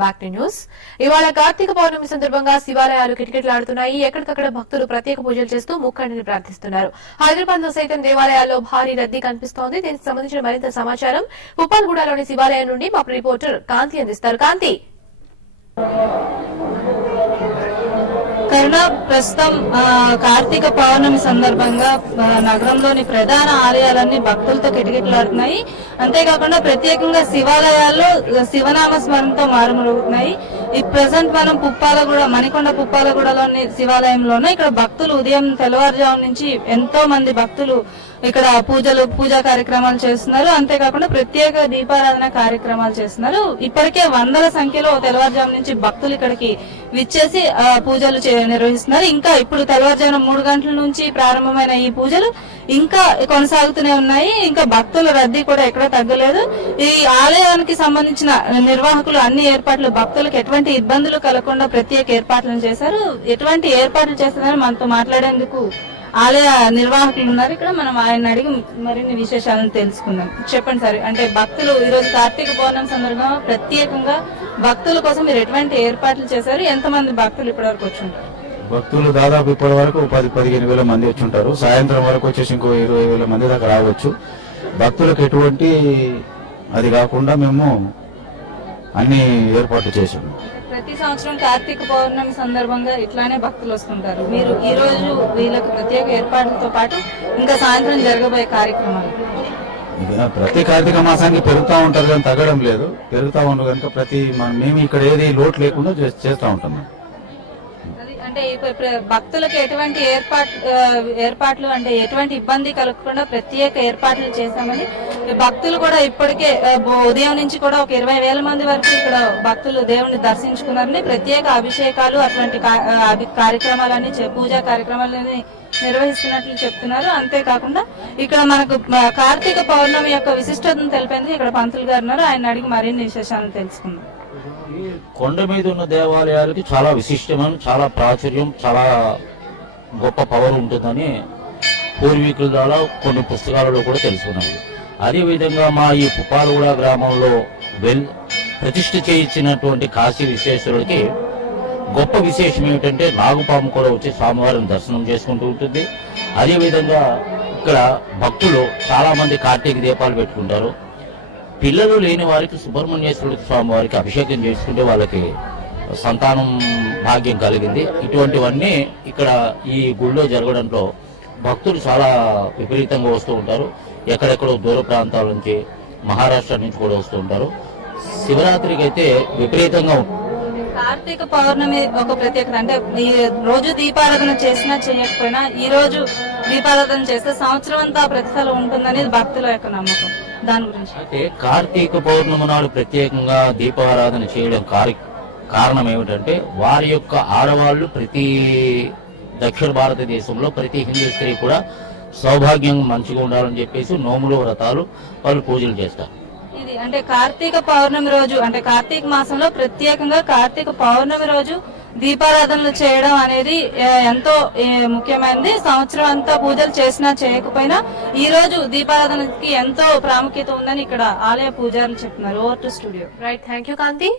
Back to news. ఇవాళ కార్తీక పౌర్ణమి సందర్భంగా శివాలయాలు కిటకిటలాడుతున్నాయి. ఎక్కడికక్కడ భక్తులు ప్రత్యేక పూజలు చేస్తూ ముక్కంటిని ప్రార్థిస్తున్నారు. హైదరాబాద్ లో సైతం దేవాలయాల్లో భారీ రద్దీ కనిపిస్తోంది. దీనికి సంబంధించిన మరింత సమాచారం ఉప్పల్గూడలోని శివాలయం నుండి మా రిపోర్టర్ కాంతి అందిస్తారు. కాంతి, ప్రస్తుతం కార్తీక పౌర్ణమి సందర్భంగా నగరంలోని ప్రధాన ఆలయాలన్నీ భక్తులతో కిటకిటలాడుతున్నాయి. అంతేకాకుండా ప్రత్యేకంగా శివాలయాల్లో శివనామ స్మరణతో మారుమరుగుతున్నాయి. ఈ ప్రెసెంట్ మనం మణికొండ పుప్పాలగూడలోని శివాలయంలోనే ఇక్కడ భక్తులు ఉదయం తెల్లవారుజాము నుంచి ఎంతో మంది భక్తులు ఇక్కడ పూజా కార్యక్రమాలు చేస్తున్నారు. అంతేకాకుండా ప్రత్యేక దీపారాధన కార్యక్రమాలు చేస్తున్నారు. ఇప్పటికే వందల సంఖ్యలో తెల్లవారుజాము నుంచి భక్తులు ఇక్కడికి విచ్చేసి పూజలు నిర్వహిస్తున్నారు. ఇంకా ఇప్పుడు తెల్లవారుజామున 3 గంటల నుంచి ప్రారంభమైన ఈ పూజలు ఇంకా కొనసాగుతూనే ఉన్నాయి. ఇంకా భక్తుల రద్దీ కూడా ఎక్కడ తగ్గలేదు. ఈ ఆలయానికి సంబంధించిన నిర్వాహకులు అన్ని ఏర్పాట్లు భక్తులకు ఎటువంటి ఇబ్బందులు కలగకుండా ప్రత్యేక ఏర్పాట్లను చేశారు. ఎటువంటి ఏర్పాట్లు చేస్తున్నారని మనతో మాట్లాడేందుకు ఆలయ నిర్వాహకులు ఉన్నారు. ఇక్కడ మనం ఆయన అడిగి మరిన్ని విశేషాలను తెలుసుకుందాం. చెప్పండి సార్, అంటే భక్తులు ఈరోజు కార్తీక పౌర్ణమి సందర్భంగా ప్రత్యేకంగా భక్తుల కోసం మీరు ఎటువంటి ఏర్పాట్లు చేశారు? ఎంతమంది భక్తులు ఇప్పటి వరకు వచ్చి ఉంటారు? భక్తులు దాదాపు ఇప్పటి వరకు 10-15 వేల మంది వచ్చి ఉంటారు. సాయంత్రం వరకు వచ్చేసి ఇంకో 20 వేల మంది దాకా రావచ్చు. భక్తులకు ఎటువంటి అది కాకుండా మేము అన్ని ఏర్పాట్లు చేసాము. ప్రతి సంవత్సరం కార్తీక పౌర్ణమి సందర్భంగా ఇట్లానే భక్తులు వస్తుంటారు. మీరు ఈ రోజు వీళ్ళకు ప్రత్యేక ఏర్పాట్లతో పాటు ఇంకా సాయంత్రం జరగబోయే కార్యక్రమాలు ప్రతి కార్తీక మాసానికి పెరుగుతూ ఉంటారు కానీ తగ్గడం లేదు. పెరుగుతూ ఉండదు కనుక మేము ఇక్కడ ఏది లోటు లేకుండా చేస్తూ ఉంటాం. అంటే భక్తులకు ఎటువంటి ఏర్పాట్లు అంటే ఎటువంటి ఇబ్బంది కలగకుండా ప్రత్యేక ఏర్పాట్లు చేశామని భక్తులు కూడా ఇప్పటికే ఉదయం నుంచి కూడా ఒక 20 వేల మంది వరకు ఇక్కడ భక్తులు దేవుణ్ణి దర్శించుకున్నారని ప్రత్యేక అభిషేకాలు అటువంటి కార్యక్రమాలన్నీ పూజా కార్యక్రమాలని నిర్వహిస్తున్నట్లు చెప్తున్నారు. అంతేకాకుండా ఇక్కడ మనకు కార్తీక పౌర్ణమి యొక్క విశిష్టతను తెలిపేందుకు ఇక్కడ పంతులు గారు ఉన్నారు. ఆయన అడిగి మరిన్ని విశేషాలను తెలుసుకుందాం. కొండ మీద ఉన్న దేవాలయాలకి చాలా విశిష్టమైన, చాలా ప్రాచుర్యం, చాలా గొప్ప పవర్ ఉంటుందని పూర్వీకుల ద్వారా కొన్ని పుస్తకాలలో కూడా తెలుసుకున్నాము. అదేవిధంగా మా ఈ పుప్పాలగూడ గ్రామంలో ప్రతిష్ఠ చేయించినటువంటి కాశీ విశ్వేశ్వరుడికి గొప్ప విశేషం ఏమిటంటే నాగుపాము కూడా వచ్చి స్వామివారిని దర్శనం చేసుకుంటూ ఉంటుంది. అదేవిధంగా ఇక్కడ భక్తులు చాలా మంది కార్తీక దీపాలు పెట్టుకుంటారు. పిల్లలు లేని వారికి సుబ్రహ్మణ్యేశ్వర స్వామి వారికి అభిషేకం చేసుకుంటే వాళ్ళకి సంతానం భాగ్యం కలిగింది. ఇటువంటివన్నీ ఇక్కడ ఈ గుళ్ళో జరగడంలో భక్తులు చాలా విపరీతంగా వస్తూ ఉంటారు. ఎక్కడెక్కడో దూర ప్రాంతాల నుంచి, మహారాష్ట్ర నుంచి కూడా వస్తూ ఉంటారు. శివరాత్రికి అయితే విపరీతంగా కార్తీక పౌర్ణమి ఒక ప్రత్యేకత. అంటే ఈ రోజు దీపారాధన చేసినా చేయకపోయినా ఈ రోజు దీపారాధన చేస్తే సంవత్సరం అంతా ప్రతిఫలం ఉంటుందని భక్తుల యొక్క నమ్మకం. దాని గురించి అయితే కార్తీక పౌర్ణమి నాడు ప్రత్యేకంగా దీపారాధన చేయడం కారణం ఏమిటంటే వారి యొక్క ఆడవాళ్లు ప్రతి దక్షిణ భారతదేశంలో ప్రతి హిందూ స్త్రీ కూడా సౌభాగ్యం మంచిగా ఉండాలని చెప్పేసి నోములు, వ్రతాలు, వాళ్ళు పూజలు చేస్తారు. ఇది అంటే కార్తీక పౌర్ణమి రోజు, అంటే కార్తీక మాసంలో ప్రత్యేకంగా కార్తీక పౌర్ణమి రోజు దీపారాధనలు చేయడం అనేది ఎంతో ముఖ్యమైనది. సంవత్సరం అంతా పూజలు చేసినా చేయకపోయినా ఈ రోజు దీపారాధనకి ఎంతో ప్రాముఖ్యత ఉందని ఇక్కడ ఆలయ పూజారులు చెప్తున్నారు. Over to studio. Right, thank you Kanthi.